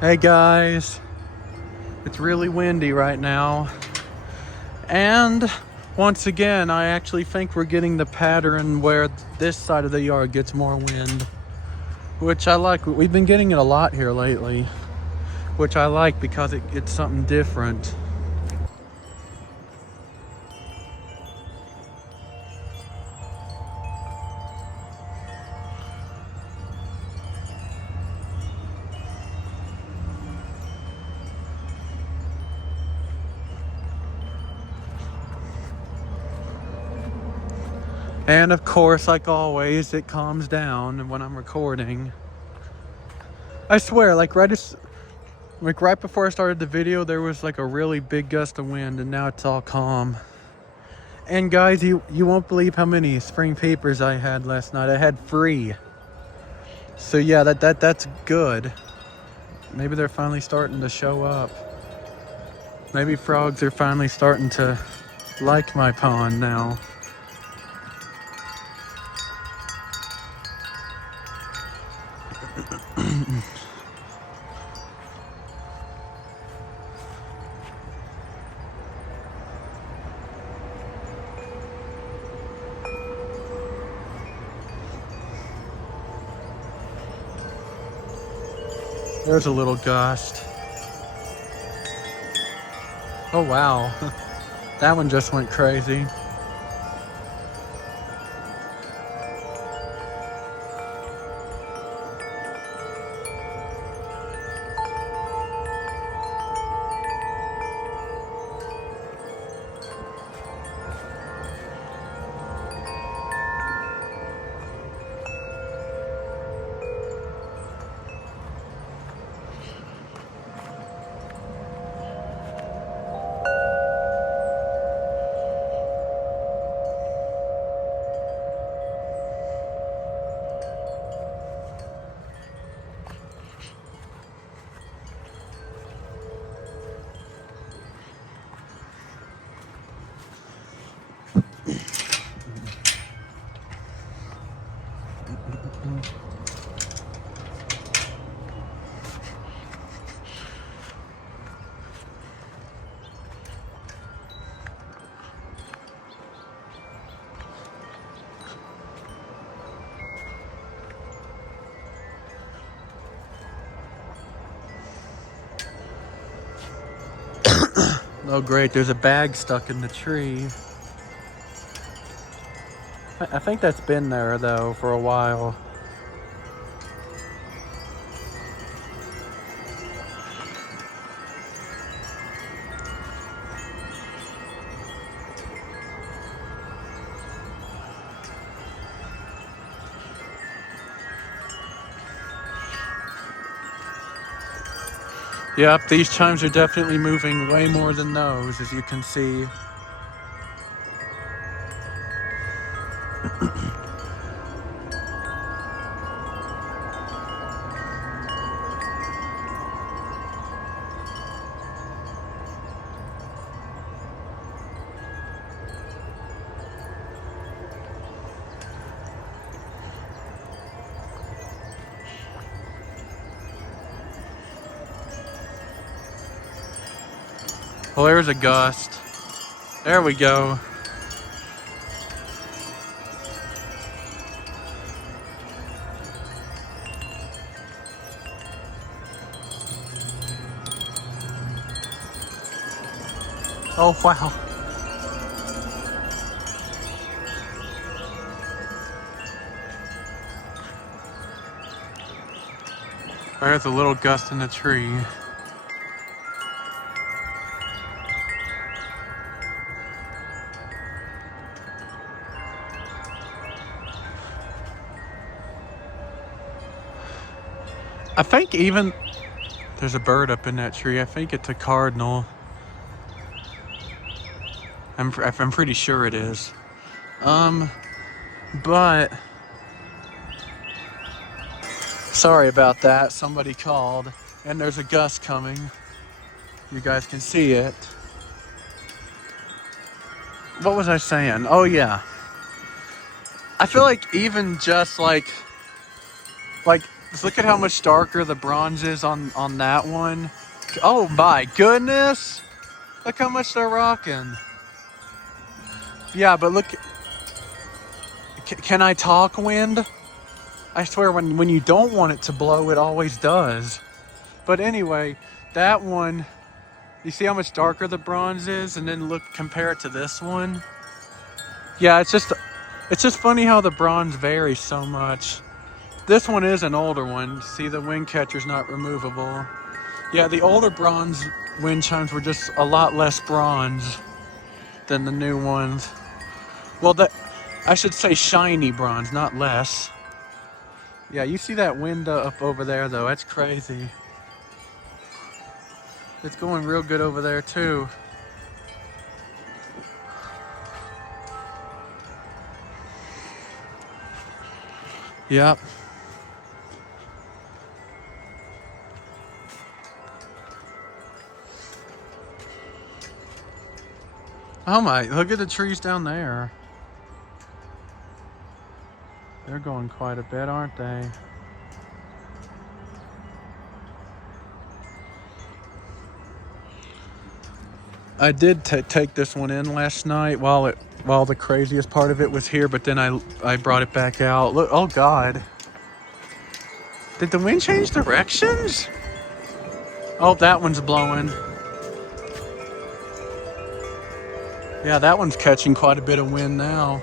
Hey guys, it's really windy right now, and once again I actually think we're getting the pattern where this side of the yard gets more wind, which I like. We've been getting it a lot here lately, which I like because it's something different. And of course, like always, it calms down when I'm recording. I swear, like right before I started the video, there was like a really big gust of wind, and now it's all calm. And guys, you won't believe how many spring papers I had last night. I had 3. So yeah, that's good. Maybe they're finally starting to show up. Maybe frogs are finally starting to like my pond now. There's a little gust. Oh wow, that one just went crazy. Oh great, there's a bag stuck in the tree. I think that's been there though for a while. Yep, these chimes are definitely moving way more than those, as you can see. Well, there's a gust. There we go. Oh, wow. There's a little gust in the tree. I think even there's a bird up in that tree. I think it's a cardinal. I'm pretty sure it is. But sorry about that. Somebody called, and there's a gust coming. You guys can see it. What was I saying? Oh yeah. I feel like even just like Just look at how much darker the bronze is on that one. Oh my goodness! Look how much they're rocking. Yeah, but look. Can I talk, wind? I swear, when you don't want it to blow, it always does. But anyway, that one, you see how much darker the bronze is, and then compare it to this one. Yeah, it's just funny how the bronze varies so much. This one is an older one. See, the wind catcher's not removable. Yeah, the older bronze wind chimes were just a lot less bronze than the new ones. Well, I should say shiny bronze, not less. Yeah, you see that wind up over there, though. That's crazy. It's going real good over there, too. Yep. Oh my, look at the trees down there. They're going quite a bit, aren't they? I did take this one in last night while the craziest part of it was here, but then I brought it back out. Look, oh God. Did the wind change directions? Oh, that one's blowing. Yeah, that one's catching quite a bit of wind now.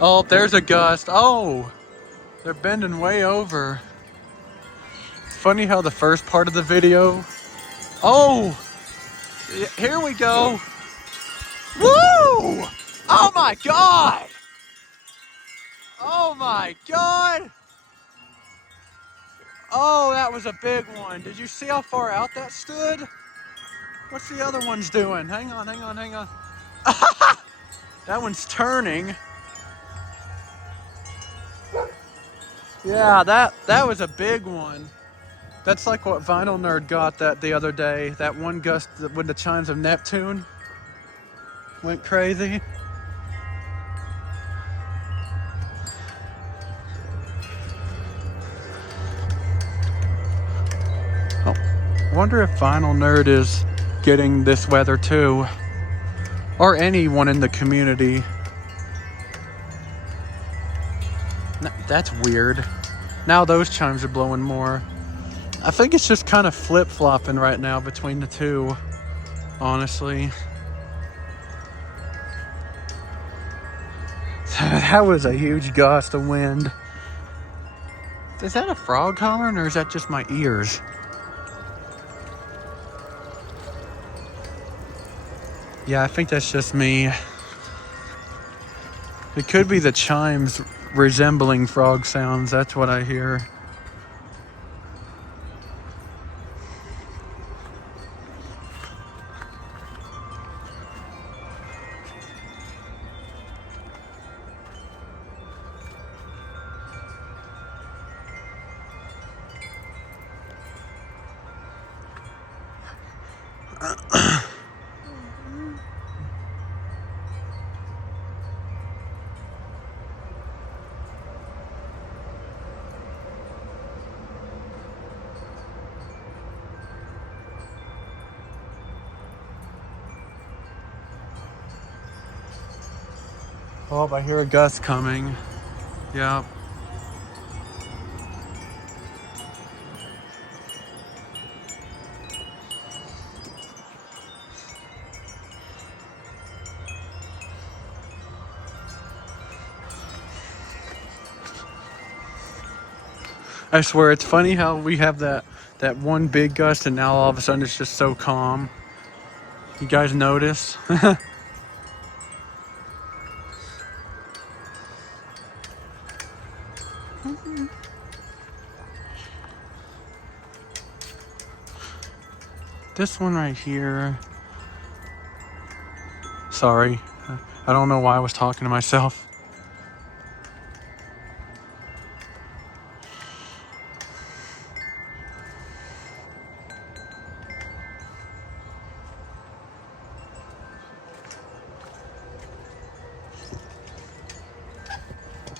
Oh, there's a gust. Oh, they're bending way over. It's funny how the first part of the video. Oh, here we go. Woo! Oh my God! Oh my God! Oh, that was a big one. Did you see how far out that stood? What's the other ones doing? Hang on. That one's turning. Yeah, that was a big one. That's like what Vinyl Nerd got that the other day. That one gust when the chimes of Neptune went crazy. Oh, wonder if Vinyl Nerd is getting this weather too, or anyone in the community. That's weird. Now those chimes are blowing more. I think it's just kind of flip-flopping right now between the two, honestly. That was a huge gust of wind. Is that a frog hollering, or is that just my ears? Yeah, I think that's just me. It could be the chimes resembling frog sounds. That's what I hear. Oh, I hear a gust coming. Yeah. I swear, it's funny how we have that one big gust and now all of a sudden it's just so calm. You guys notice? This one right here. Sorry. I don't know why I was talking to myself.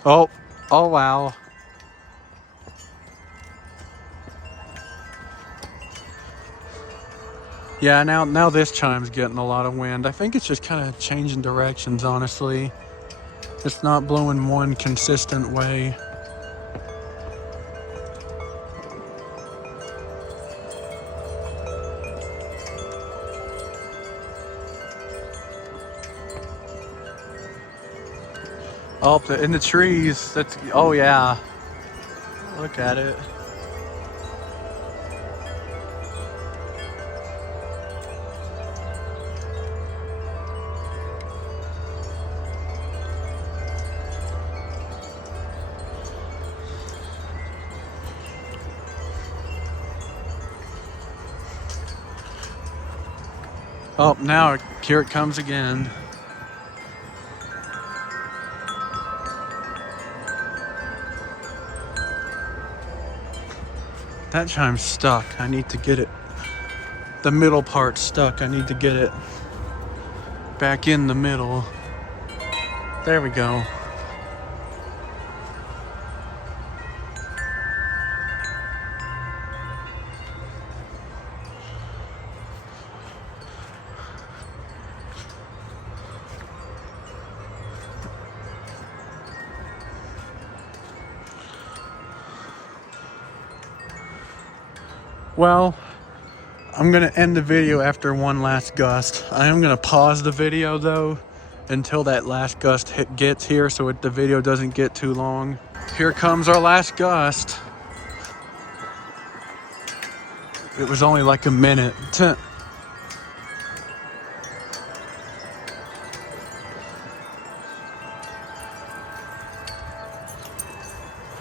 Oh, oh wow. Yeah, now this chime's getting a lot of wind. I think it's just kind of changing directions, honestly. It's not blowing one consistent way. Oh, in the trees. That's, oh yeah. Look at it. Oh, now here it comes again. That chime's stuck. I need to get it. The middle part stuck. I need to get it back in the middle. There we go. Well, I'm gonna end the video after one last gust. I am gonna pause the video though until that last gust gets here so the video doesn't get too long. Here comes our last gust. It was only like a minute.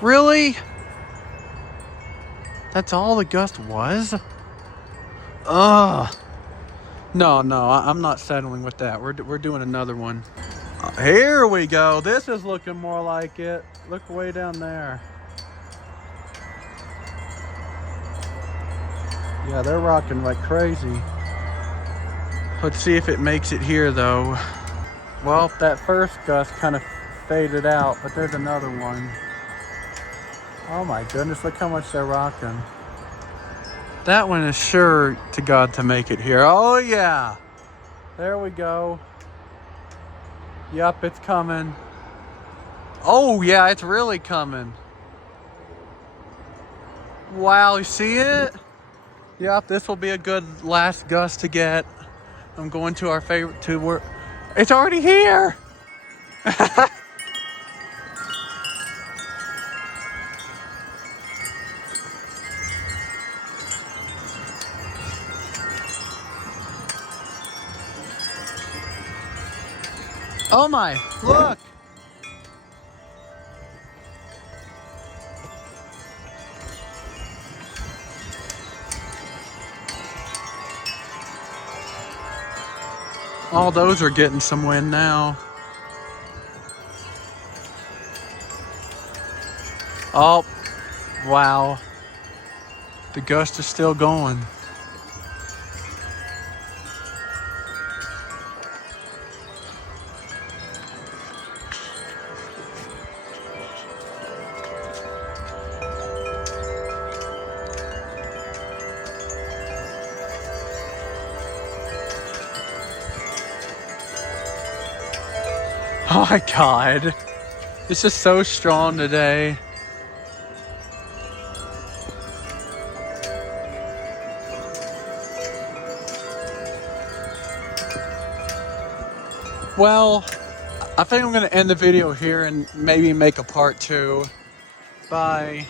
Really? That's all the gust was? Ugh. No, I'm not settling with that. We're doing another one. Here we go. This is looking more like it. Look way down there. Yeah, they're rocking like crazy. Let's see if it makes it here though. Well, that first gust kind of faded out, but there's another one. Oh my goodness, look how much they're rocking. That one is sure to God to make it here. Oh yeah. There we go. Yep, it's coming. Oh yeah, it's really coming. Wow, you see it? Yep, this will be a good last gust to get. I'm going to our favorite tour. It's already here. Oh my, look. All those are getting some wind now. Oh, wow. The gust is still going. Oh my God. This is so strong today. Well, I think I'm going to end the video here and maybe make a part 2. Bye.